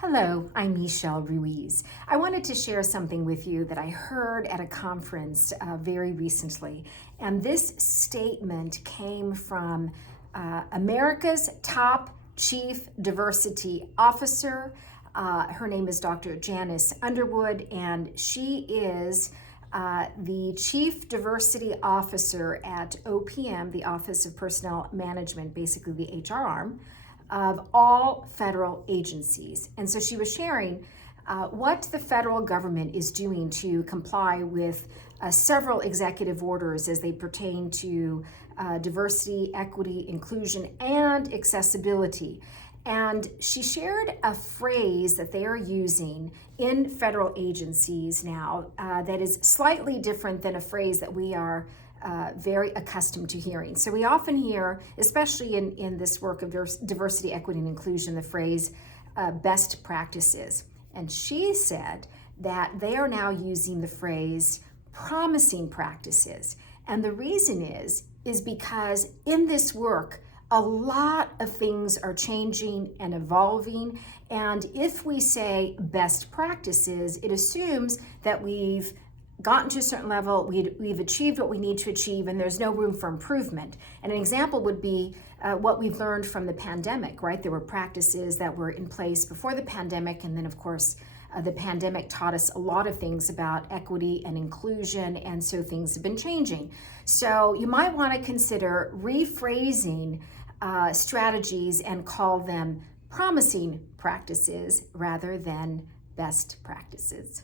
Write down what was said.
Hello, I'm Michelle Ruiz. I wanted to share something with you that I heard at a conference very recently. And this statement came from America's top chief diversity officer. Her name is Dr. Janice Underwood, and she is the Chief Diversity Officer at OPM, the Office of Personnel Management, basically the HR arm of all federal agencies. And so she was sharing what the federal government is doing to comply with several executive orders as they pertain to diversity, equity, inclusion, and accessibility. And she shared a phrase that they are using in federal agencies now that is slightly different than a phrase that we are very accustomed to hearing. So we often hear, especially in this work of diversity, equity, and inclusion, the phrase best practices. And she said that they are now using the phrase promising practices. And the reason is because in this work, a lot of things are changing and evolving. And if we say best practices, it assumes that we've gotten to a certain level, we've achieved what we need to achieve, and there's no room for improvement. And an example would be what we've learned from the pandemic, right? There were practices that were in place before the pandemic, and then of course, the pandemic taught us a lot of things about equity and inclusion, and so things have been changing. So you might want to consider rephrasing strategies and call them promising practices rather than best practices.